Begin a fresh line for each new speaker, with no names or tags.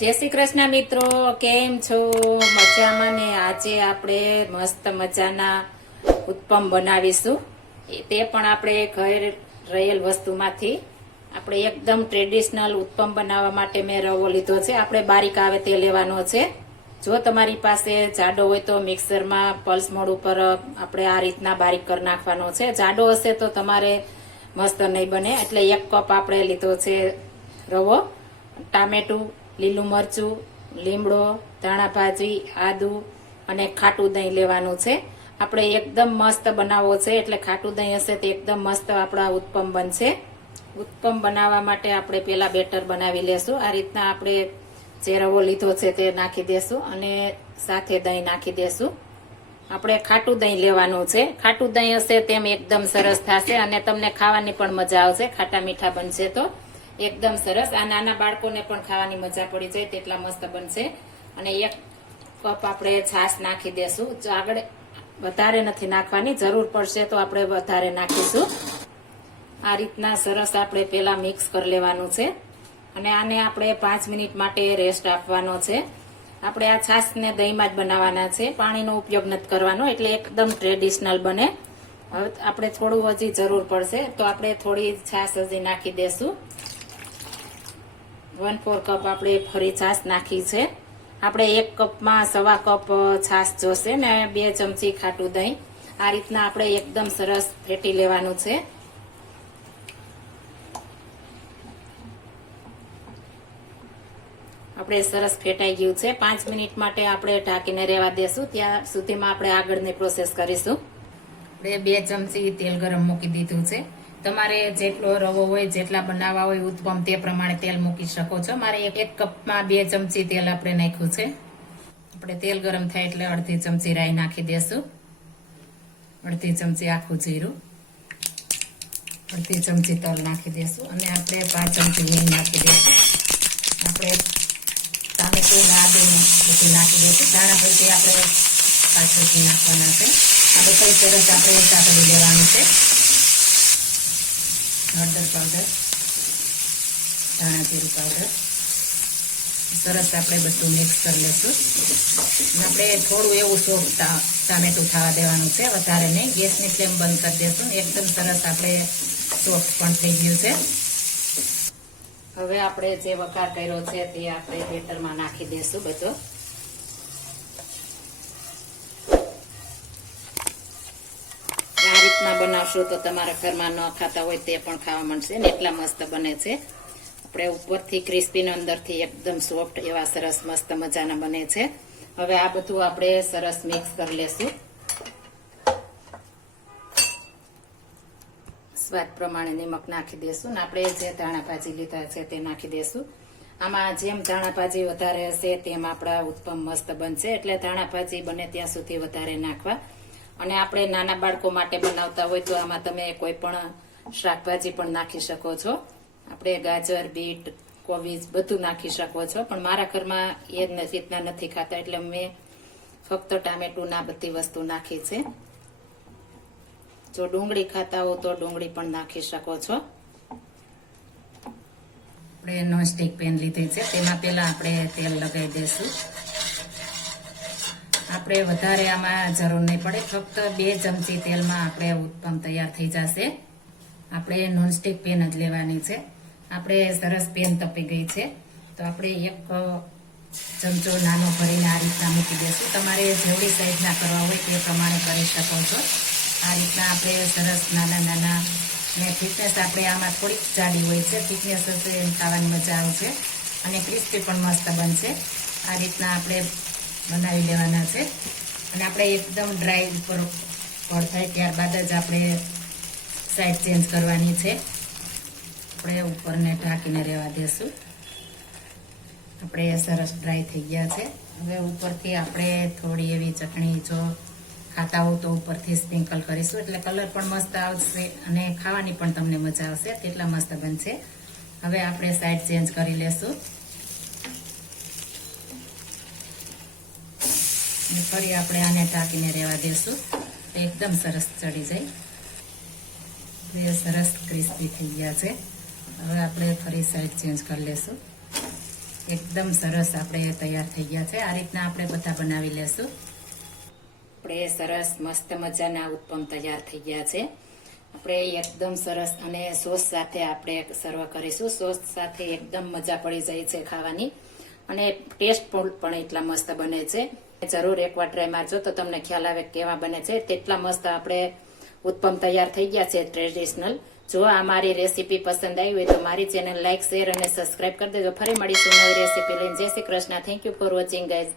જય શ્રી કૃષ્ણ મિત્રો, કેમ છો? મજામાં ને આજે આપણે મસ્ત મજાના ઉત્પમ બનાવીશું. તે પણ આપણે ઘર રહેલ વસ્તુમાંથી. આપણે એકદમ ટ્રેડિશનલ ઉત્પમ બનાવવા માટે મેં રવો લીધો છે. આપણે બારીક આવે તે લેવાનો છે. જો તમારી પાસે જાડો હોય તો મિક્સરમાં પલ્સ મોડ ઉપર આપણે આ રીતના બારીક કરી નાખવાનો છે. જાડો હશે તો તમારે મસ્ત નહીં બને. એટલે એક કપ આપણે લીધો છે રવો. ટામેટું લીલું મરચું, લીમડો, ધાણા ભાજી, આદું અને ખાટું દહીં લેવાનું છે. આપણે એકદમ મસ્ત બનાવવો છે. એટલે ખાટું દહીં હશે તો એકદમ મસ્ત આપણા ઉત્પમ બનશે. ઉત્પમ બનાવવા માટે આપણે પેલા બેટર બનાવી લેશું. આ રીતના આપણે જે રવો લીધો છે તે નાખી દેશું અને સાથે દહીં નાખી દેશું. આપણે ખાટું દહીં લેવાનું છે. ખાટું દહીં હશે તેમ એકદમ સરસ થશે અને તમને ખાવાની પણ મજા આવશે. ખાટા મીઠા બનશે તો. એકદમ સરસ. આ નાના બાળકોને પણ ખાવાની મજા પડી જાય તેટલા મસ્ત બનશે. અને એક કપ આપણે છાશ નાખી દેશું. જો આગળ વધારે નથી નાખવાની, જરૂર પડશે તો આપણે વધારે નાખીશું. આ રીતના સરસ આપણે પેલા મિક્સ કરી લેવાનું છે. અને આને આપણે પાંચ મિનિટ માટે રેસ્ટ આપવાનો છે. આપણે આ છાશને દહીંમાં જ બનાવવાના છે. પાણીનો ઉપયોગ નથી કરવાનો, એટલે એકદમ ટ્રેડિશનલ બને. હવે આપણે થોડું હજી જરૂર પડશે, તો આપણે થોડી છાશ હજી નાખી દેશું. વન ફોર કપ આપણે ફરી છાશ નાખી છે. આપણે એક કપમાં સવા કપ છાશ જોશે ને બે ચમચી ખાટું દહીં. આ રીતના આપણે એકદમ સરસ ફેટી લેવાનું છે. આપણે સરસ ફેટાઈ ગયું છે. પાંચ મિનિટ માટે આપણે ઢાંકીને રહેવા દેશું. ત્યાં સુધીમાં આપણે આગળની પ્રોસેસ કરીશું. આપણે બે ચમચી તેલ ગરમ મૂકી દીધું છે. તમારે જેટલો રવો હોય, જેટલા બનાવવા હોય ઉત્પમ તે પ્રમાણે તેલ મૂકી શકો છો. મારે એક કપમાં બે ચમચી તેલ આપણે નાખ્યું છે. આપણે તેલ ગરમ થાય એટલે અડધી ચમચી રાઈ નાખી દેશું. અડધી ચમચી આખું જીરું. અડધી ચમચી તલ નાખી દેશું અને આપણે પાંચ ચમચી હિંગ નાખી દઈશું આપણે ટામેટું આદુ બધું નાખી દઈશું દાણા પછી આપણે પાછળથી નાખવાના છે. આ બધું સરસ આપણે ચાકડી લેવાનું છે. હળદર પાવડર, ધાણા જીરું પાવડર. સરસ આપણે બધું મિક્સ કરી લેશું. આપણે થોડું એવું સોફ્ટ ટામેટું થવા દેવાનું છે. વધારે નહીં. ગેસની ફ્લેમ બંધ કરી દેશું એકદમ સરસ આપણે સોફ્ટ પણ થઈ ગયું છે. હવે આપણે જે વઘાર કર્યો છે તે આપણે બેટરમાં નાખી દેશું બધો આ રીતના બનાવશો તો તમારા ઘરમાં ન ખાતા હોય તે પણ ખાવા મળશે ને એટલા મસ્ત બને છે. આપણે ઉપરથી ક્રિસ્પી ને અંદરથી એકદમ સોફ્ટ એવા સરસ મસ્ત મજાના બને છે. હવે આ બધું આપણે સરસ મિક્સ કરી લેશું. સ્વાદ પ્રમાણે નિમક નાખી દેશું ને આપણે જે ધાણા ભાજી લીધા છે તે નાખી દેશું. આમાં જેમ ધાણા ભાજી વધારે હશે તેમ આપણા ઉત્પમ મસ્ત બનશે. એટલે ધાણા ભાજી બને ત્યાં સુધી વધારે નાખવા. અને આપણે નાના બાળકો માટે બનાવતા હોય તો આમાં તમે કોઈ પણ શાકભાજી પણ નાખી શકો છો. આપણે ગાજર, બીટ, કોબીજ બધું નાખી શકો છો. પણ મારા ઘરમાં એ જ રીતના નથી ખાતા. એટલે મેં ફક્ત ટામેટું ના બધી વસ્તુ નાખી છે. જો ડુંગળી ખાતા હો તો ડુંગળી પણ નાખી શકો છો. આપણે નોનસ્ટિક પેન લીધી છે. તેમાં પહેલા આપણે તેલ લગાવી દઈશું. આપણે વધારે આમાં જરૂર નહીં પડે. ફક્ત બે ચમચી તેલમાં આપણે ઉત્પમ તૈયાર થઈ જશે. આપણે નોનસ્ટિક પેન જ લેવાની છે. આપણે સરસ પેન તપી ગઈ છે. તો આપણે એક ચમચો નાનો ભરીને આ રીતના મૂકી દઈશું તમારે જેવડી સાઈઝના કરવા હોય તે પ્રમાણે કરી શકો છો. આ રીતના આપણે સરસ નાના નાના ને ફિટનેસ આપણે આમાં થોડીક જાડી હોય છે. ફિટનેસ હશે એમ ખાવાની મજા આવશે અને ક્રિસ્પી પણ મસ્ત બનશે. આ રીતના આપણે બનાવી લેવાના છે. અને આપણે એકદમ ડ્રાય ઉપર પર થાય ત્યારબાદ જ આપણે સાઈડ ચેન્જ કરવાની છે. આપણે ઉપરને ઢાંકીને રહેવા દેશું. આપણે સરસ ડ્રાય થઈ ગયા છે. હવે ઉપરથી આપણે થોડી એવી ચટણી જો ખાતા હો તો ઉપરથી સ્પ્રિંકલ કરીશું. એટલે કલર પણ મસ્ત આવશે અને ખાવાની પણ તમને મજા આવશે. તેટલા મસ્ત બનશે. હવે આપણે સાઈડ ચેન્જ કરી લેશું. અને ફરી આપણે આને ઢાંકીને રહેવા દેશું. તો એકદમ સરસ ચડી જાય. સરસ ક્રિસ્પી થઈ ગયા છે. હવે આપણે ફરી સાઈડ ચેન્જ કરી લેશું. એકદમ સરસ આપણે તૈયાર થઈ ગયા છે. આ રીતના આપણે બધા બનાવી લેશું. આપણે સરસ મસ્ત મજાના ઉત્પમ તૈયાર થઈ ગયા છે. આપણે એકદમ સરસ અને સોસ સાથે આપણે સર્વ કરીશું. સોસ સાથે એકદમ મજા પડી જાય છે ખાવાની. અને ટેસ્ટ પણ એટલા મસ્ત બને છે. જરૂર એકવાર ટ્રાય મારજો. તો તમને ખ્યાલ આવે કેવા બને છે. તેટલા મસ્ત આપણે ઉત્પમ તૈયાર થઈ ગયા છે ટ્રેડિશનલ જો આ મારી રેસીપી પસંદ આવી હોય તો મારી ચેનલ લાઇક શેર અને સબસ્ક્રાઇબ કરી દેજો. ફરી મળીશું નવી રેસીપી લઈને. જય Shri Krishna. Thank you for watching guys